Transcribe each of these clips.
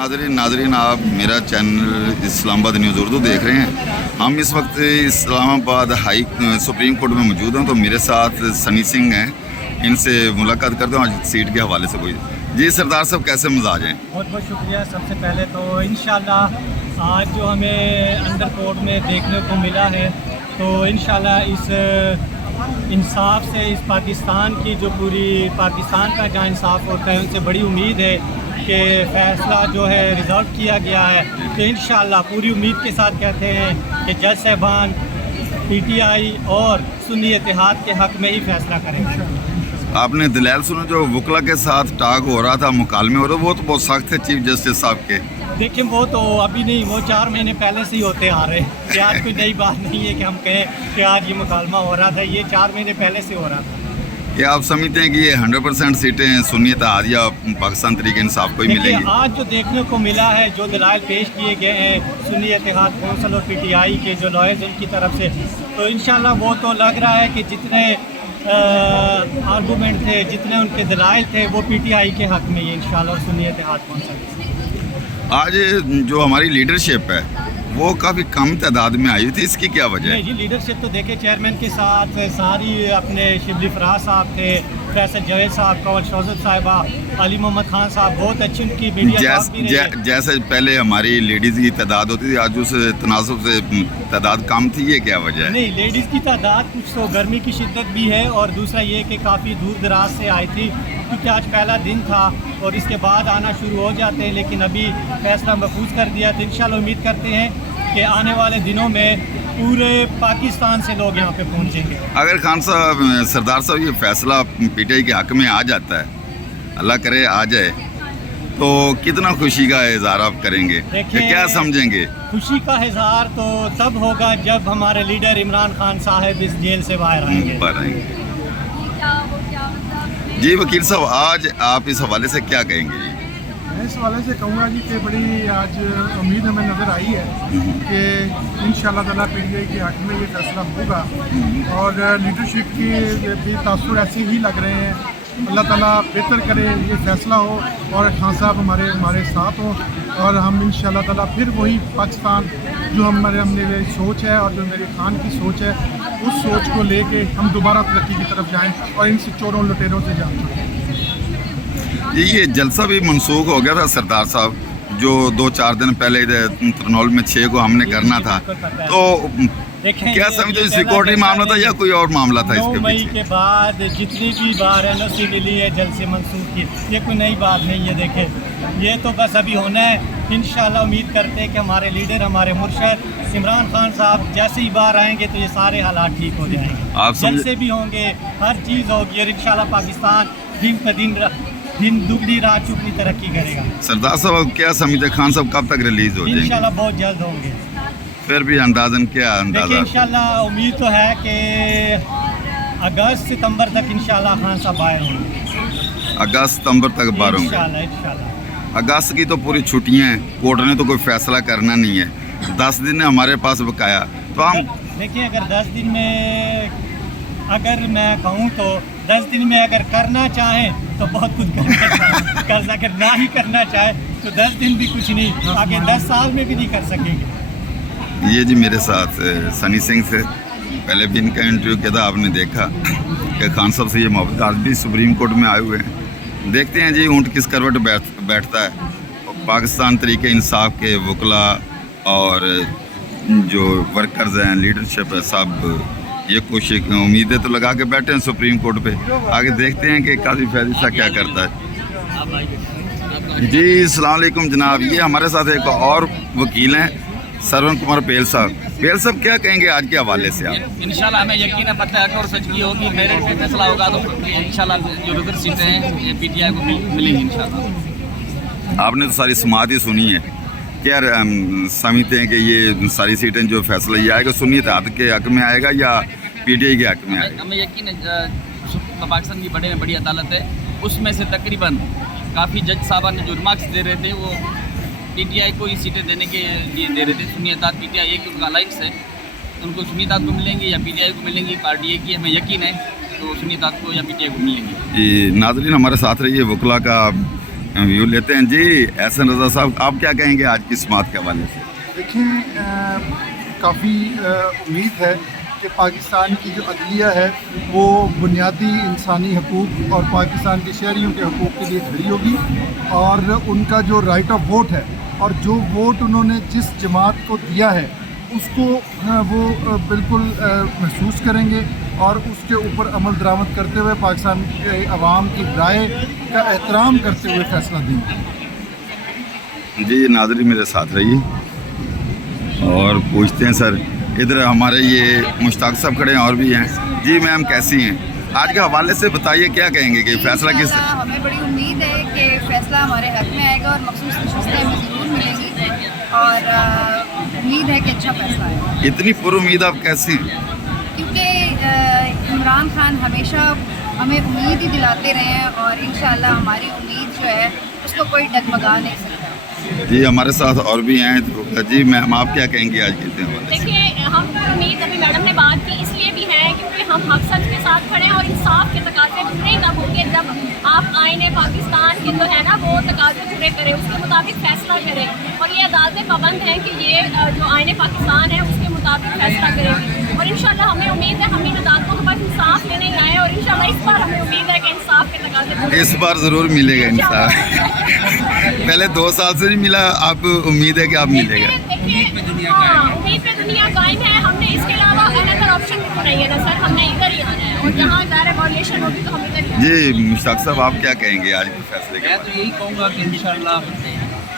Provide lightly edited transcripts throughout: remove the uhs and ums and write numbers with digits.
नाजरीन आप मेरा चैनल इस्लामाबाद न्यूज़ उर्दू देख रहे हैं। हम इस वक्त इस्लामाबाद सुप्रीम कोर्ट में मौजूद हैं। तो मेरे साथ सनी सिंह हैं, इनसे मुलाकात करते हैं आज सीट के हवाले से। कोई जी सरदार साहब, कैसे मिजाज हैं? बहुत बहुत शुक्रिया। सबसे पहले तो इंशाल्लाह आज जो हमें अंडर कोर्ट में देखने को मिला है, तो इंशाल्लाह इस इंसाफ से, इस पाकिस्तान की जो पूरी पाकिस्तान का जहाँ इंसाफ होता है, उनसे बड़ी उम्मीद है कि फ़ैसला जो है रिजॉल्व किया गया है। तो इंशाल्लाह पूरी उम्मीद के साथ कहते हैं कि जज साहबान PTI और सुन्नी इत्तेहाद के हक़ में ही फ़ैसला करेंगे। आपने दलाल सुना जो वकला के साथ टाक हो रहा था, मुकालमे हो रहे, वो तो बहुत सख्त है चीफ जस्टिस साहब के। देखिए वो तो अभी नहीं, वो 4 महीने पहले से ही होते आ रहे हैं। ये आज कोई नई बात नहीं है कि हम कहें कि आज ये मुकालमा हो रहा था, ये 4 महीने पहले से हो रहा था। क्या आप समझते हैं कि ये 100% सीटें सुन्नी इत्तेहाद या पाकिस्तान तरीके इंसाफ को ही मिलेंगी? आज जो देखने को मिला है, जो दलाइल पेश किए गए हैं सुन्नी इत्तेहाद कौंसिल और PTI के जो लॉयर्स उनकी तरफ से, तो इंशाल्लाह वो तो लग रहा है कि जितने आर्गूमेंट थे, जितने उनके दलाइल थे, वो PTI के हक़ में ही इंशाल्लाह और सुन्नी इत्तेहाद कौंसिल। आज जो हमारी लीडरशिप है वो काफ़ी कम तादाद में आई हुई थी, इसकी क्या वजह है? नहीं जी, लीडरशिप तो देखे चेयरमैन के साथ सारी अपने शिबली फराज साहब थे, फैसल जवेद साहब, कंवल शौकत साहिबा, अली मोहम्मद खान साहब, बहुत अच्छी उनकी मीडिया जैसे पहले हमारी लेडीज़ की तादाद होती थी, आज उस तनासब से तादाद कम थी, ये क्या वजह है? नहीं, लेडीज़ की तादाद कुछ तो गर्मी की शिद्दत भी है, और दूसरा ये कि काफ़ी दूर दराज से आई थी, क्योंकि आज पहला दिन था और इसके बाद आना शुरू हो जाते हैं। लेकिन अभी फैसला महफूज कर दिया, तो इंशाल्लाह उम्मीद करते हैं कि आने वाले दिनों में पूरे पाकिस्तान से लोग यहाँ पे पहुँचेंगे। अगर खान साहब, सरदार साहब, ये फैसला PTI के हक़ में आ जाता है, अल्लाह करे आ जाए, तो कितना खुशी का इजहार आप करेंगे? क्या समझेंगे? खुशी का इजहार तो तब होगा जब हमारे लीडर इमरान खान साहब इस जेल से बाहर आएंगे। जी वकील साहब, आज आप इस हवाले से क्या कहेंगे? जी मैं इस हवाले से कहूँगा जी कि बड़ी आज उम्मीद हमें नज़र आई है कि इंशाअल्लाह ताला PTI के हक़ में ये फैसला होगा, और लीडरशिप की भी तासुर ऐसे ही लग रहे हैं। अल्लाह ताला बेहतर करे, ये फैसला हो और खान साहब हमारे साथ हो, और हम इंशाअल्लाह ताला फिर वही पाकिस्तान जो हमने सोच है और जो मेरे खान की सोच है, उस सोच को लेके हम दोबारा तरक्की की तरफ जाएं और इन चोरों लुटेरों से जान सकें। ये जलसा भी मनसूख हो गया था सरदार साहब, जो 2-4 दिन पहले इधर तरनौल में 6 को हमने करना था, तो क्या समझते, सिक्योरिटी मामला था या कोई और मामला था? 9 मई के बाद जितनी भी बार NOC मिली है जलसे मनसूख की, ये कोई नई बात नहीं है। देखें ये तो बस अभी होना है। इंशाल्लाह उम्मीद करते हैं कि हमारे लीडर, हमारे मुर्शद इमरान खान साहब जैसे ही बाहर आएंगे तो ये सारे हालात ठीक हो जाएंगे, जलसे भी होंगे, हर चीज़ होगी, और इंशाल्लाह पाकिस्तान दिन प दिन दुगनी रात चुगनी तरक्की करेगा। सरदार साहब क्या समझते, खान साहब कब तक रिलीज हो जाएंगे? इंशाल्लाह बहुत जल्द होंगे। फिर भी अंदाजन क्या अंदाजा? इंशाल्लाह उम्मीद तो है कि अगस्त सितंबर तक इंशाल्लाह खान साहब बाहर होंगे। अगस्त सितंबर तक बाहर होंगे इंशाल्लाह। अगस्त की तो पूरी छुट्टियां हैं, कोर्ट ने तो कोई फैसला करना नहीं है। 10 दिन हमारे पास बकाया, तो हम देखिए अगर 10 दिन में, अगर मैं कहूँ तो 10 दिन में अगर करना चाहें तो बहुत कुछ कर अगर ना ही करना चाहे तो 10 दिन भी कुछ नहीं, आगे 10 साल में भी नहीं कर सकेंगे। ये जी मेरे साथ सनी सिंह से पहले भी इनका इंटरव्यू किया था, आपने देखा कि खान साहब से ये मोहब्बत। आज भी सुप्रीम कोर्ट में आए हुए हैं, देखते हैं जी ऊँट किस करवट बैठता है। पाकिस्तान तरीके इंसाफ के वकला और जो वर्कर्स हैं, लीडरशिप है, सब ये कोशिश उम्मीदें तो लगा के बैठे हैं सुप्रीम कोर्ट पे। आगे देखते हैं कि काजी फैज़ शाह क्या करता है। जी अस्सलाम वालेकुम जनाब, ये हमारे साथ एक और वकील हैं सरवन कुमार पेल साहब। पेल साहब क्या कहेंगे आज के हवाले से आप? इंशाल्लाह हमें यकीन है, पता है और सच की होगी, मेरिट पे फैसला होगा तो इंशाल्लाह जो रिजर्व सीटें हैं ये PTI को मिलेंगी इंशाल्लाह। आपने तो सारी समाअत ही सुनी है, क्या समझते हैं कि ये सारी सीटें जो फैसला ये आएगा सुन्नी इत्तेहाद के हक़ में आएगा या PTI के हक़ में आएगा? हमें यकीन है पाकिस्तान की बड़े में बड़ी अदालत है, उसमें से तकरीबन काफ़ी जज साहबान ने जो रिमार्क्स दे रहे थे वो PTI को ही सीटें देने के लिए दे रहे थे। सुन्नी इत्तेहाद PTI एक उनका अलाइंस है, उनको सुन्नी इत्तेहाद को मिलेंगी या PTI को मिलेंगी, पार्टी एक ही हमें यकीन है, तो सुन्नी इत्तेहाद को या PTI को मिलेंगी। जी नाज़रीन, हमारे साथ रहिए। वकला का व्यू लेते हैं जी। एहसन रज़ा साहब, आप क्या कहेंगे आज की समात के हवाले से? देखिए काफ़ी उम्मीद है कि पाकिस्तान की जो अदलिया है वो बुनियादी इंसानी हकूक़ और पाकिस्तान के शहरियों के हकूक़ के लिए खड़ी होगी, और उनका जो राइट ऑफ वोट है और जो वोट उन्होंने जिस जमात को दिया है उसको वो बिल्कुल महसूस करेंगे और उसके ऊपर अमल दरामद करते हुए पाकिस्तान के अवाम की राय का एहतराम करते हुए फैसला देंगे। जी नाज़रीन मेरे साथ रहिए और पूछते हैं सर, इधर हमारे ये मुश्ताक साहब खड़े हैं और भी हैं। जी मैम कैसी हैं? आज के हवाले से बताइए, क्या कहेंगे कि फैसला किस? हमें बड़ी उम्मीद है कि फ़ैसला हमारे हक़ में आएगा और मखसूस नशस्तें हमें ज़रूर मिलेंगी और उम्मीद है कि अच्छा फ़ैसला आएगा। इतनी पुरुम्मीद आप कैसे हैं? क्योंकि इमरान खान हमेशा हमें उम्मीद ही दिलाते रहे हैं और इंशाअल्लाह हमारी उम्मीद जो है उसको कोई डगमगा नहीं सकता। जी हमारे साथ और भी हैं। तो जी मैम आप क्या कहेंगे आज के हवाले से? देखिए हम उम्मीद अभी मैडम ने बात की इसलिए भी है क्योंकि हम हक सच के साथ खड़े हैं और इंसाफ के तकाजे पूरे कब होंगे जब आप आईने पाकिस्तान के जो है ना वो तकाजे पूरे करें, उसके मुताबिक फैसला करें और ये अदालतें पाबंद हैं कि ये जो आईने पाकिस्तान है उसके मुताबिक फैसला करेंगे और इंशाल्लाह हमें उम्मीद है हम इन अदालतों के पास इंसाफ लेने ही आए और इंशाल्लाह इस बार हमें उम्मीद है कि इंसाफ के तकाजे पूरे इस बार ज़रूर मिलेगा इंसाफ। पहले 2 साल से नहीं मिला, आप उम्मीद है कि आप मिलेगा? देखिए हाँ उम्मीद पे दुनिया कायम है, हमने इसके अलावा अनदर ऑप्शन भी तो नहीं है ना सर, हमने इधर ही आना है और जहाँ ज़्यादा वॉल्यूशन होगी तो हम इधर ही आना है। जी मुश्ताक साहब आप क्या कहेंगे आज के फैसले के मैं तो यही कहूँगा कि इंशाल्लाह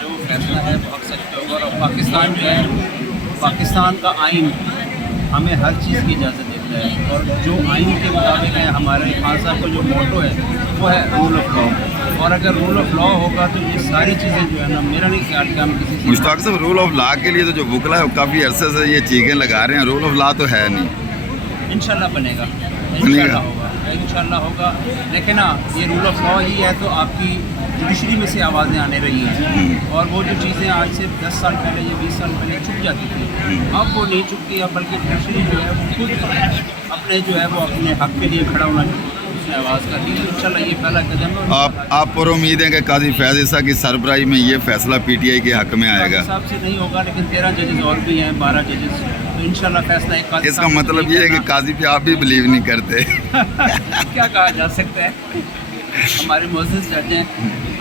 जो फैसला है वो हक सच पे होगा और पाकिस्तान जो है, पाकिस्तान का आइन हमें हर चीज़ की इजाज़त देता है और जो आइन के मुताबिक है हमारे खान साहब का जो मोटो है वो है रूल ऑफ लॉ, और अगर रूल ऑफ लॉ होगा तो ये सारी चीज़ें जो है ना, मेरा नहीं ख्याल कि हम किसी मुश्ताक साहब रूल ऑफ लॉ के लिए तो जो वकला है वो काफ़ी अरसे से ये चीखें लगा रहे हैं, रूल ऑफ लॉ तो है नहीं। इंशाल्लाह बनेगा, इंशाल्लाह होगा, इंशाल्लाह होगा। लेकिन हाँ ये रूल ऑफ लॉ ही है तो आपकी जुडिशरी में से आवाज़ें आने रही हैं और वो जो चीज़ें आज से 10 साल पहले या 20 साल पहले छुप जाती थी अब वो नहीं चुपती, अब बल्कि जुडिशरी जो है वो खुद अपने जो है वो अपने हक़ के लिए खड़ा होना उसने आवाज़ कर दी है। इंशाल्लाह ये पहला कदम है। आप पर उम्मीद है कि काजी फैज़ ईसा की सरबराही में ये फैसला पीटीआई के हक़ में आएगा? हिसाब से नहीं होगा लेकिन 13 जजेस और भी हैं, 12 जजेस, तो इंशाल्लाह फैसला एक काजी इसका मतलब ये है कि काजी पे आप भी बिलीव नहीं करते। क्या कहा जा सकता है, हमारे मुअज़्ज़िज़ जज हैं,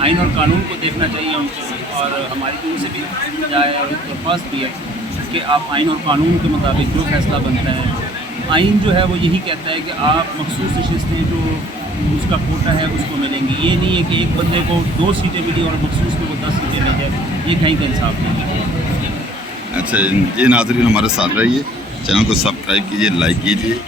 आइन और कानून को देखना चाहिए उनको और हमारी तो उनसे भी जाए और दरख्वास्त भी है कि आप आइन और कानून के मुताबिक जो फैसला बनता है, आइन जो है वो यही कहता है कि आप मखसूस नशिस्तें जो उसका कोटा है उसको मिलेंगी, ये नहीं है कि एक बंदे को 2 सीटें मिली और मखसूस को 10 सीटें मिल जाए, ये कहीं का इंसाफ नहीं है। अच्छा ये नाज़रीन हमारे साथ रहिए, चैनल को सब्सक्राइब कीजिए, लाइक कीजिए